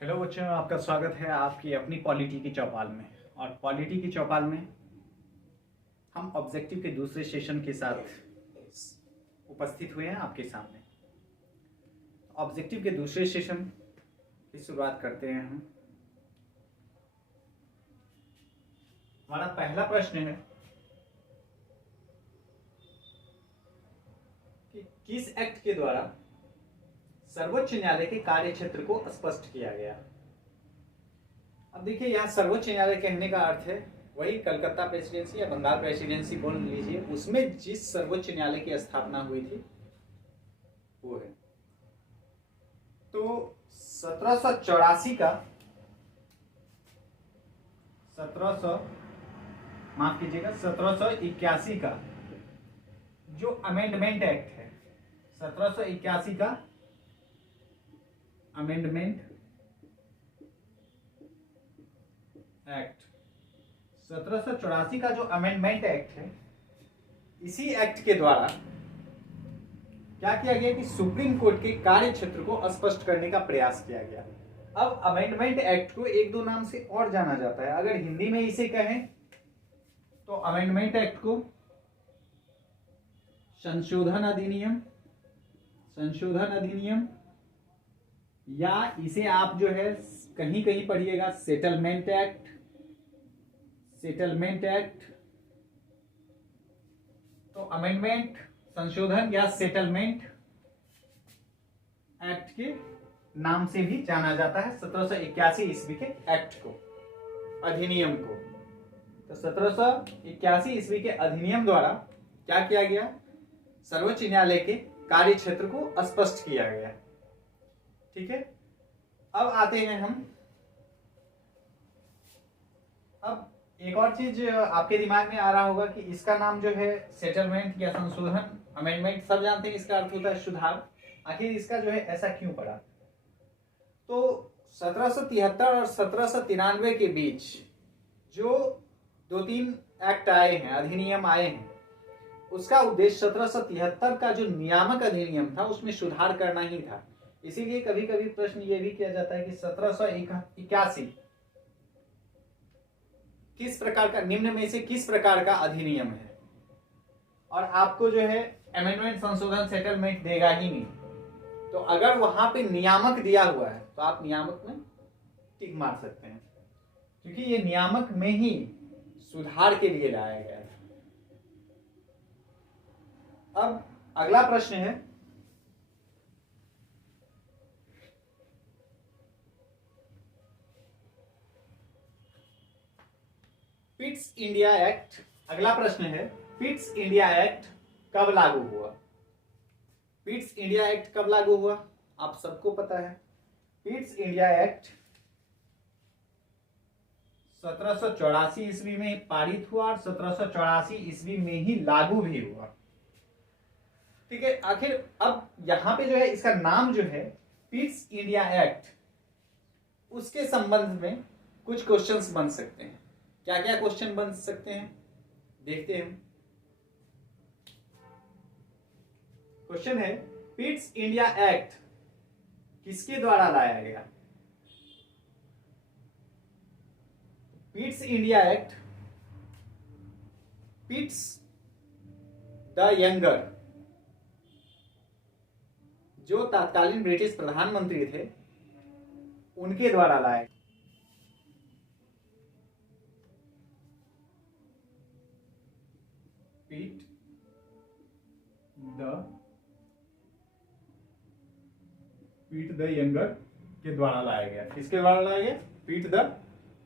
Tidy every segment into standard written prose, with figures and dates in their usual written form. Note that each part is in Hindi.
हेलो बच्चों, आपका स्वागत है आपकी अपनी पॉलिटी की चौपाल में। और पॉलिटी की चौपाल में हम ऑब्जेक्टिव के दूसरे सेशन के साथ उपस्थित हुए हैं आपके सामने। ऑब्जेक्टिव के दूसरे सेशन की शुरुआत करते हैं हम। हमारा पहला प्रश्न है कि किस एक्ट के द्वारा सर्वोच्च न्यायालय के कार्य क्षेत्र को स्पष्ट किया गया। अब देखिए, यहाँ सर्वोच्च न्यायालय कहने का अर्थ है वही कलकत्ता प्रेसिडेंसी या बंगाल प्रेसिडेंसी बोल लीजिए, उसमें जिस सर्वोच्च न्यायालय की स्थापना हुई थी वो है। तो 1784 का 1700 माफ कीजिएगा 1781 का जो अमेंडमेंट एक्ट है, 1781 का अमेंडमेंट एक्ट, 1784 का जो अमेंडमेंट एक्ट है, इसी एक्ट के द्वारा क्या किया गया कि सुप्रीम कोर्ट के कार्य क्षेत्र को स्पष्ट करने का प्रयास किया गया। अब अमेंडमेंट एक्ट को एक दो नाम से और जाना जाता है। अगर हिंदी में इसे कहें तो अमेंडमेंट एक्ट को संशोधन अधिनियम, या इसे आप जो है कहीं कहीं पढ़िएगा सेटलमेंट एक्ट। तो अमेंडमेंट, संशोधन या सेटलमेंट एक्ट के नाम से भी जाना जाता है 1781 ईस्वी के एक्ट को, अधिनियम को। तो 1781 ईस्वी के अधिनियम द्वारा क्या किया गया, सर्वोच्च न्यायालय के कार्य क्षेत्र को स्पष्ट किया गया। ठीक है, अब आते हैं हम। अब एक और चीज आपके दिमाग में आ रहा होगा कि इसका नाम जो है सेटलमेंट या संशोधन, अमेंडमेंट सब जानते हैं इसका अर्थ होता है सुधार। आखिर इसका जो है ऐसा क्यों पड़ा? तो 1773 और 1793 के बीच जो दो तीन एक्ट आए हैं, अधिनियम आए हैं, उसका उद्देश्य 1773 का जो नियामक अधिनियम था उसमें सुधार करना ही था। इसीलिए कभी कभी प्रश्न ये भी किया जाता है कि 1781 किस प्रकार का, निम्न में से किस प्रकार का अधिनियम है, और आपको जो है अमेंडमेंट, संशोधन, सेटलमेंट देगा ही नहीं। तो अगर वहां पे नियामक दिया हुआ है तो आप नियामक में टिक मार सकते हैं, क्योंकि ये नियामक में ही सुधार के लिए लाया गया है। अब अगला प्रश्न है, पिट्स इंडिया एक्ट। अगला प्रश्न है, पिट्स इंडिया एक्ट कब लागू हुआ? पिट्स इंडिया एक्ट कब लागू हुआ आप सबको पता है। पिट्स इंडिया एक्ट 1784 ईस्वी में पारित हुआ और 1784 ईस्वी में ही लागू भी हुआ। ठीक है, आखिर अब यहां पे जो है इसका नाम जो है पिट्स इंडिया एक्ट, उसके संबंध में कुछ क्वेश्चंस बन सकते हैं। क्या क्या क्वेश्चन बन सकते हैं देखते हैं। क्वेश्चन है, पिट्स इंडिया एक्ट किसके द्वारा लाया गया? Pitt's India act Pitt the younger, जो तत्कालीन ब्रिटिश प्रधानमंत्री थे, उनके द्वारा लाया। पीट द यंगर के द्वारा लाया गया। किसके द्वारा लाया गया? पीट द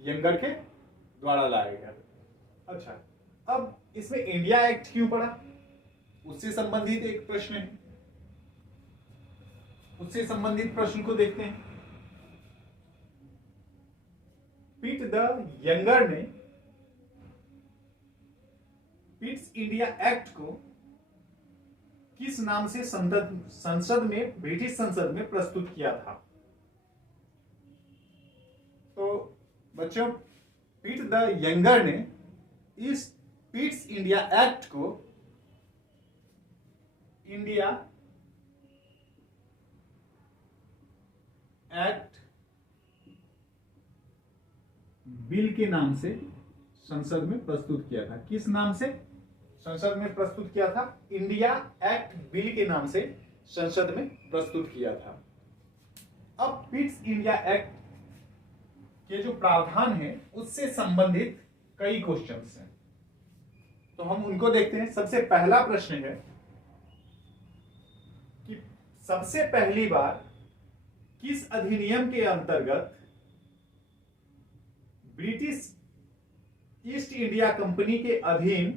यंगर के द्वारा लाया गया। अच्छा, अब इसमें इंडिया एक्ट क्यों पड़ा, उससे संबंधित एक प्रश्न है, उससे संबंधित प्रश्न को देखते हैं। पीट द यंगर ने पिट्स इंडिया एक्ट को किस नाम से संसद में, ब्रिटिश संसद में प्रस्तुत किया था? तो बच्चों, पीट द यंगर ने इस पिट्स इंडिया एक्ट को इंडिया एक्ट बिल के नाम से संसद में प्रस्तुत किया था। किस नाम से संसद में प्रस्तुत किया था? इंडिया एक्ट बिल के नाम से संसद में प्रस्तुत किया था। अब पिट्स इंडिया एक्ट के जो प्रावधान है उससे संबंधित कई क्वेश्चंस हैं, तो हम उनको देखते हैं। सबसे पहला प्रश्न है कि सबसे पहली बार किस अधिनियम के अंतर्गत ब्रिटिश ईस्ट इंडिया कंपनी के अधीन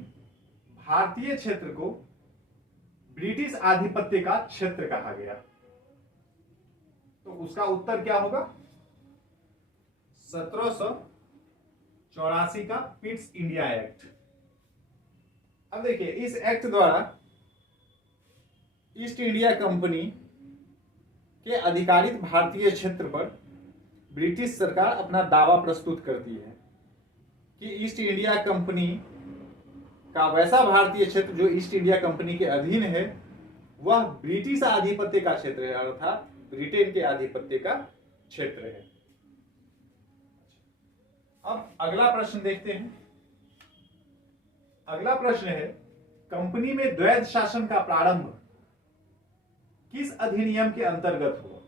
भारतीय क्षेत्र को ब्रिटिश आधिपत्य का क्षेत्र कहा गया? तो उसका उत्तर क्या होगा? 1784 का पिट्स इंडिया एक्ट। अब देखिए, इस एक्ट द्वारा ईस्ट इंडिया कंपनी के अधिकारित भारतीय क्षेत्र पर ब्रिटिश सरकार अपना दावा प्रस्तुत करती है कि ईस्ट इंडिया कंपनी का वैसा भारतीय क्षेत्र जो ईस्ट इंडिया कंपनी के अधीन है वह ब्रिटिश आधिपत्य का क्षेत्र है, अर्थात ब्रिटेन के आधिपत्य का क्षेत्र है। अब अगला प्रश्न देखते हैं। अगला प्रश्न है, कंपनी में द्वैध शासन का प्रारंभ किस अधिनियम के अंतर्गत हुआ?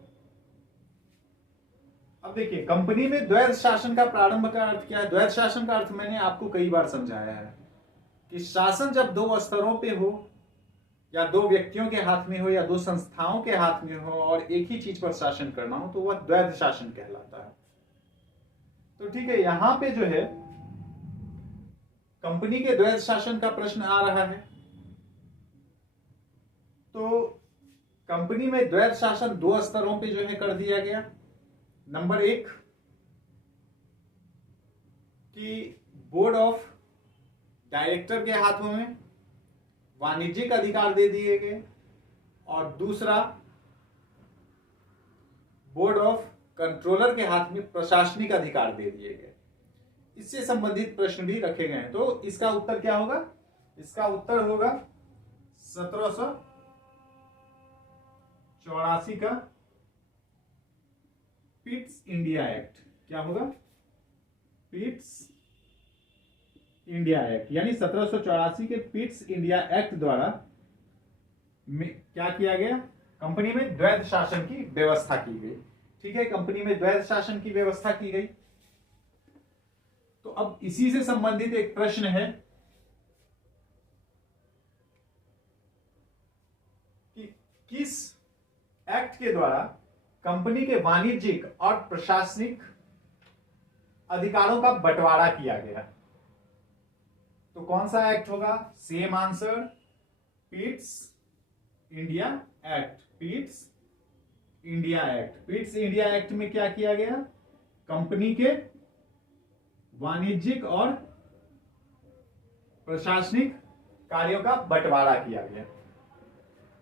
अब देखिए, कंपनी में द्वैध शासन का प्रारंभ का अर्थ क्या है? द्वैध शासन का अर्थ मैंने आपको कई बार समझाया है कि शासन जब दो स्तरों पे हो, या दो व्यक्तियों के हाथ में हो, या दो संस्थाओं के हाथ में हो, और एक ही चीज पर शासन करना हो, तो वह द्वैध शासन कहलाता है। तो ठीक है, यहां पे जो है कंपनी के द्वैध शासन का प्रश्न आ रहा है। तो कंपनी में द्वैध शासन दो स्तरों पे जो है कर दिया गया। नंबर एक कि बोर्ड ऑफ डायरेक्टर के हाथों में वाणिज्यिक अधिकार दे दिए गए, और दूसरा बोर्ड ऑफ कंट्रोलर के हाथ में प्रशासनिक अधिकार दे दिए गए। इससे संबंधित प्रश्न भी रखे गए हैं। तो इसका उत्तर क्या होगा? इसका उत्तर होगा 1784 का पिट्स इंडिया एक्ट। क्या होगा? पिट्स इंडिया एक्ट, यानी 1784 के पिट्स इंडिया एक्ट द्वारा क्या किया गया? कंपनी में द्वैध शासन की व्यवस्था की गई। ठीक है, कंपनी में द्वैध शासन की व्यवस्था की गई। तो अब इसी से संबंधित एक प्रश्न है कि किस एक्ट के द्वारा कंपनी के वाणिज्यिक और प्रशासनिक अधिकारों का बंटवारा किया गया? तो कौन सा एक्ट होगा? Same answer, पिट्स India act. पिट्स India act. पिट्स India act में क्या किया गया? कंपनी के वाणिज्यिक और प्रशासनिक कार्यों का बंटवारा किया गया।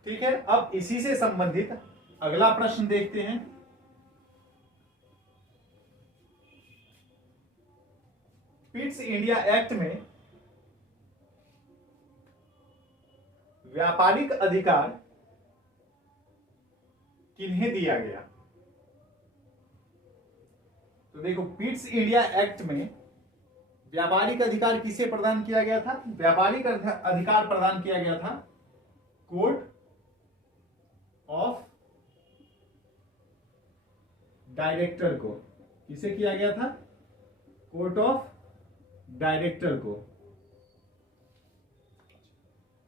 ठीक है, अब इसी से संबंधित अगला प्रश्न देखते हैं। पिट्स इंडिया एक्ट में व्यापारिक अधिकार किन्हें दिया गया? तो देखो, पिट्स इंडिया एक्ट में व्यापारिक अधिकार किसे प्रदान किया गया था? व्यापारिक अधिकार प्रदान किया गया था कोर्ट ऑफ डायरेक्टर को। किसे किया गया था? कोर्ट ऑफ डायरेक्टर को।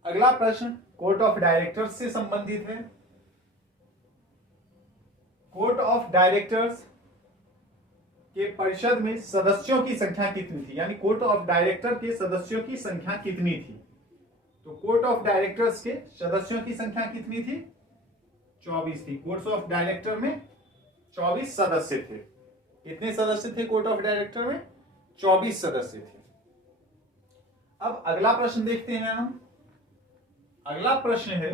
अगला प्रश्न कोर्ट ऑफ डायरेक्टर्स से संबंधित है। कोर्ट ऑफ डायरेक्टर्स के परिषद में सदस्यों की संख्या कितनी थी? यानी कोर्ट ऑफ डायरेक्टर के सदस्यों की संख्या कितनी थी? तो कोर्ट ऑफ डायरेक्टर्स के सदस्यों की संख्या कितनी थी? 24 थी। कोर्ट ऑफ डायरेक्टर में 24 सदस्य थे। कितने सदस्य थे कोर्ट ऑफ डायरेक्टर में? 24 सदस्य थे। अब अगला प्रश्न देखते हैं हम। अगला प्रश्न है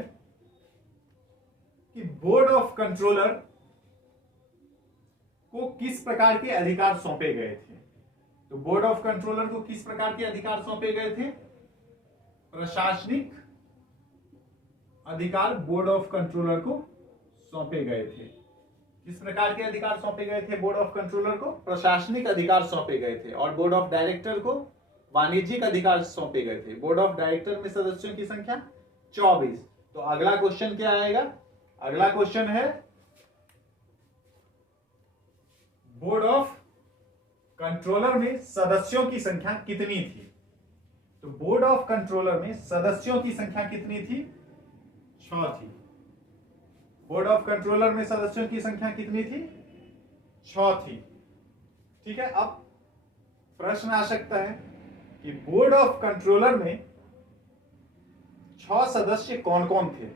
कि बोर्ड ऑफ कंट्रोलर को किस प्रकार के अधिकार सौंपे गए थे? तो बोर्ड ऑफ कंट्रोलर को किस प्रकार के अधिकार सौंपे गए थे? प्रशासनिक अधिकार बोर्ड ऑफ कंट्रोलर को सौंपे गए थे। किस प्रकार के अधिकार सौंपे गए थे बोर्ड ऑफ कंट्रोलर को? प्रशासनिक अधिकार सौंपे गए थे। और बोर्ड ऑफ डायरेक्टर को वाणिज्यिक अधिकार सौंपे गए थे। बोर्ड ऑफ डायरेक्टर में सदस्यों की संख्या 24। तो अगला क्वेश्चन क्या आएगा? अगला क्वेश्चन है बोर्ड ऑफ कंट्रोलर में सदस्यों की संख्या कितनी थी? तो बोर्ड ऑफ कंट्रोलर में सदस्यों की संख्या कितनी थी? 6 थी। बोर्ड ऑफ कंट्रोलर में सदस्यों की संख्या कितनी थी? 6 थी। ठीक है। अब प्रश्न आ सकता है कि बोर्ड ऑफ कंट्रोलर में 6 सदस्य कौन कौन थे?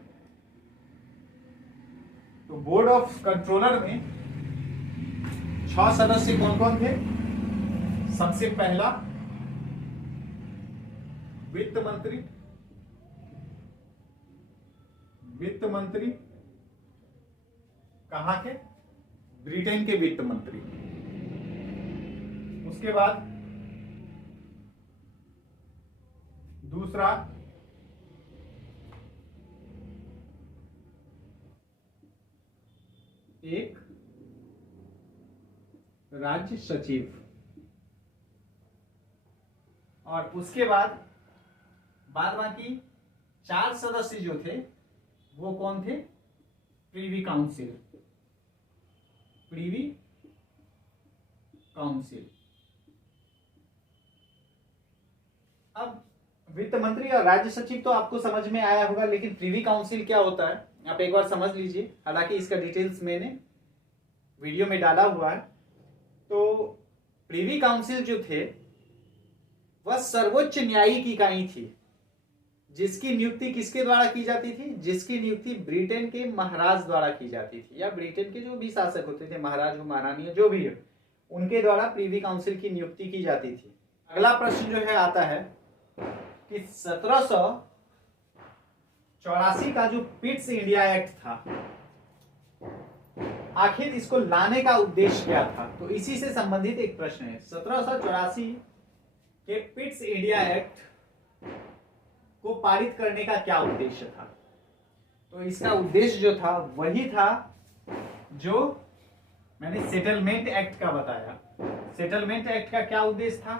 तो बोर्ड ऑफ कंट्रोलर में 6 सदस्य कौन कौन थे? सबसे पहला वित्त मंत्री। वित्त मंत्री कहां के? ब्रिटेन के वित्त मंत्री। उसके बाद दूसरा एक राज्य सचिव। और उसके बाद बाकी 4 सदस्य जो थे वो कौन थे? प्रीवी काउंसिल। प्रीवी काउंसिल। अब वित्त मंत्री और राज्य सचिव तो आपको समझ में आया होगा, लेकिन प्रीवी काउंसिल क्या होता है आप एक बार समझ लीजिए। हालांकि इसका डिटेल्स मैंने वीडियो में डाला हुआ है। तो प्रीवी काउंसिल जो थे वह सर्वोच्च न्यायिक इकाई थी, जिसकी नियुक्ति किसके द्वारा की जाती थी? जिसकी नियुक्ति ब्रिटेन के महाराज द्वारा की जाती थी, या ब्रिटेन के जो भी शासक होते थे, महाराज हो महारानी जो भी हो, उनके द्वारा प्रीवी काउंसिल की नियुक्ति की जाती थी। अगला प्रश्न जो है आता है कि 1784 का जो पिट्स इंडिया एक्ट था, आखिर इसको लाने का उद्देश्य क्या था? तो इसी से संबंधित एक प्रश्न है। 1784 के पिट्स इंडिया एक्ट को पारित करने का क्या उद्देश्य था? तो इसका उद्देश्य जो था वही था जो मैंने सेटलमेंट एक्ट का बताया। सेटलमेंट एक्ट का क्या उद्देश्य था?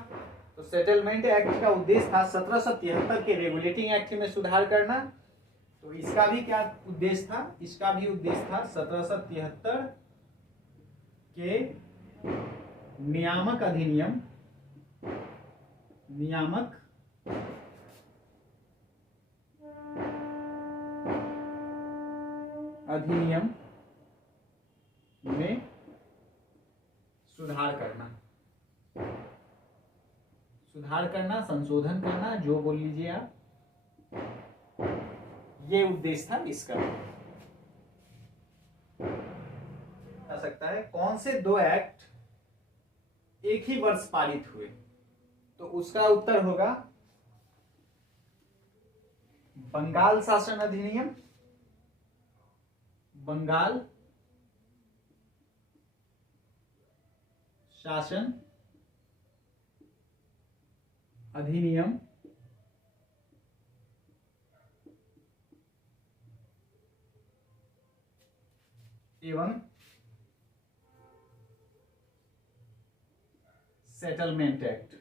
तो सेटलमेंट एक्ट का उद्देश्य था 1773 के रेगुलेटिंग एक्ट में सुधार करना। तो इसका भी क्या उद्देश्य था? इसका भी उद्देश्य था 1773 के नियामक अधिनियम में सुधार करना, संशोधन करना, जो बोल लीजिए आप, ये उद्देश्य था इसका। आ सकता है कौन से 2 एक्ट एक ही वर्ष पारित हुए? तो उसका उत्तर होगा बंगाल शासन अधिनियम, बंगाल शासन अधिनियम एवं सेटलमेंट एक्ट।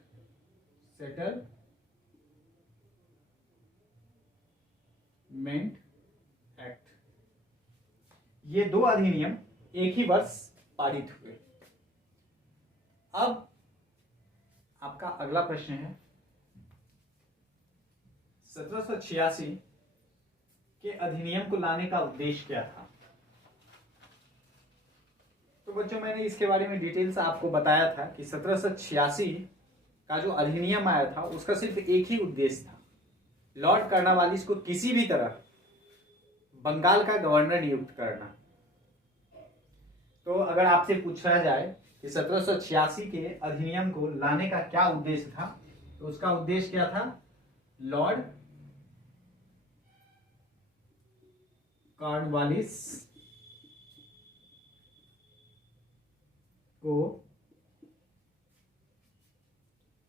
ये 2 अधिनियम एक ही वर्ष पारित हुए। अब आपका अगला प्रश्न है 1786 के अधिनियम को लाने का उद्देश्य क्या था? तो बच्चों मैंने इसके बारे में डिटेल्स आपको बताया था कि 1786 का जो अधिनियम आया था उसका सिर्फ एक ही उद्देश्य था, लॉर्ड कॉर्नवालिस को किसी भी तरह बंगाल का गवर्नर नियुक्त करना। तो अगर आपसे पूछा जाए कि 1786 के अधिनियम को लाने का क्या उद्देश्य था, तो उसका उद्देश्य क्या था? लॉर्ड कॉर्नवालिस को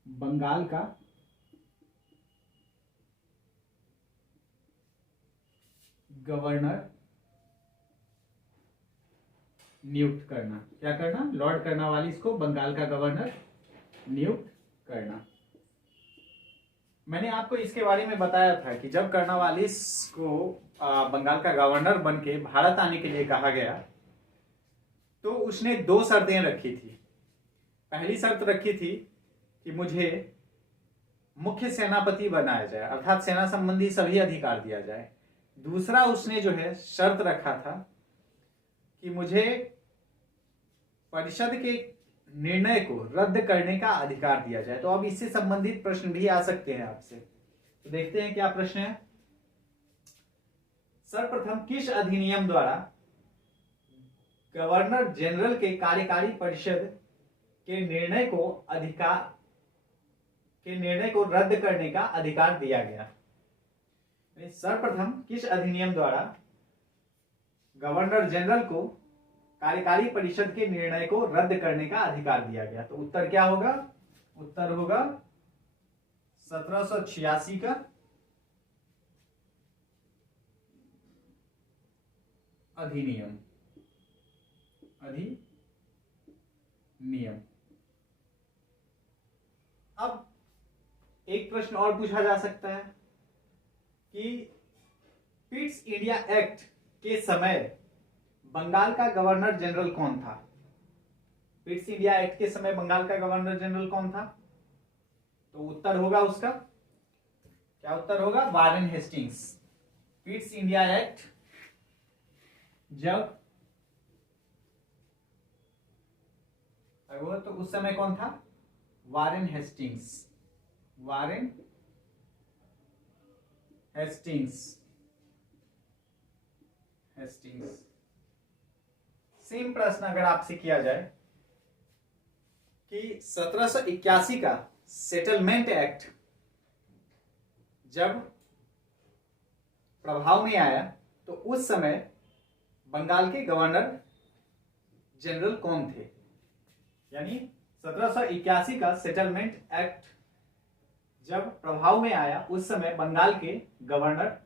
बंगाल का गवर्नर नियुक्त करना। क्या करना? लॉर्ड कर्नवालिस को बंगाल का गवर्नर नियुक्त करना। मैंने आपको इसके बारे में बताया था कि जब कर्नवालिस को बंगाल का गवर्नर बन के भारत आने के लिए कहा गया तो उसने 2 शर्तें रखी थी। पहली शर्त रखी थी कि मुझे मुख्य सेनापति बनाया जाए, अर्थात सेना संबंधी सभी अधिकार दिया जाए। दूसरा उसने जो है शर्त रखा था कि मुझे परिषद के निर्णय को रद्द करने का अधिकार दिया जाए। तो अब इससे संबंधित प्रश्न भी आ सकते हैं आपसे, तो देखते हैं क्या प्रश्न है। सर्वप्रथम किस अधिनियम द्वारा गवर्नर जनरल के कार्यकारी परिषद के निर्णय को रद्द करने का अधिकार दिया गया? सर्वप्रथम किस अधिनियम द्वारा गवर्नर जनरल को कार्यकारी परिषद के निर्णय को रद्द करने का अधिकार दिया गया? तो उत्तर क्या होगा? उत्तर होगा 1786 का अधिनियम। अब एक प्रश्न और पूछा जा सकता है कि पिट्स इंडिया एक्ट के समय बंगाल का गवर्नर जनरल कौन था? पिट्स इंडिया एक्ट के समय बंगाल का गवर्नर जनरल कौन था? तो उत्तर होगा उसका, क्या उत्तर होगा? Warren Hastings. पिट्स इंडिया एक्ट जब तो उस समय कौन था? Warren Hastings. Warren Hastings. Same प्रश्न अगर आपसे किया जाए कि 1781 का सेटलमेंट एक्ट जब प्रभाव में आया तो उस समय बंगाल के गवर्नर जनरल कौन थे? यानी 1781 का सेटलमेंट एक्ट जब प्रभाव में आया उस समय बंगाल के गवर्नर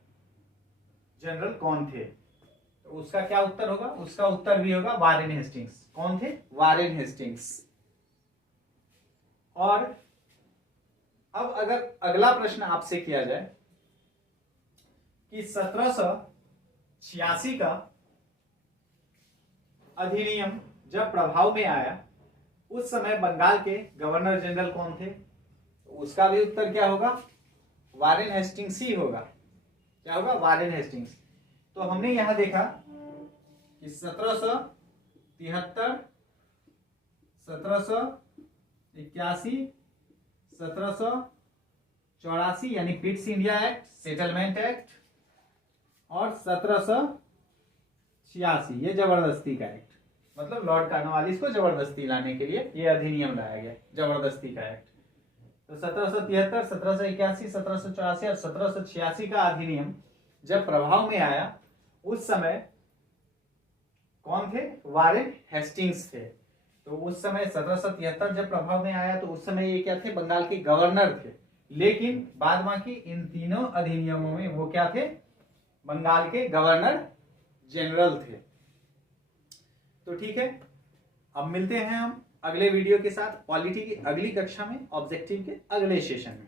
जनरल कौन थे? तो उसका क्या उत्तर होगा? उसका उत्तर भी होगा वारेन हेस्टिंग्स। कौन थे? Warren Hastings. और अब अगर अगला प्रश्न आपसे किया जाए कि 1786 का अधिनियम जब प्रभाव में आया उस समय बंगाल के गवर्नर जनरल कौन थे? तो उसका भी उत्तर क्या होगा? वारेन हेस्टिंग्स ही होगा। क्या होगा? Warren Hastings. तो हमने यहां देखा कि 1773, 1781, 1784 यानी पिट्स इंडिया एक्ट, सेटलमेंट एक्ट, और 1786 ये जबरदस्ती का एक्ट, मतलब लॉर्ड कार्नवालिस को जबरदस्ती लाने के लिए ये अधिनियम लाया गया, जबरदस्ती का एक्ट। तो 1773, 1781, 1784 और 1786 का अधिनियम जब प्रभाव में आया उस समय कौन थे? वारेन हेस्टिंग्स थे। तो उस समय 1773 जब प्रभाव में आया तो उस समय ये क्या थे? बंगाल के गवर्नर थे। लेकिन बाद बाकी इन तीनों अधिनियमों में वो क्या थे? बंगाल के गवर्नर जनरल थे। तो ठीक है, अब मिलते हैं हम अगले वीडियो के साथ पॉलिटी की अगली कक्षा में, ऑब्जेक्टिव के अगले सेशन में।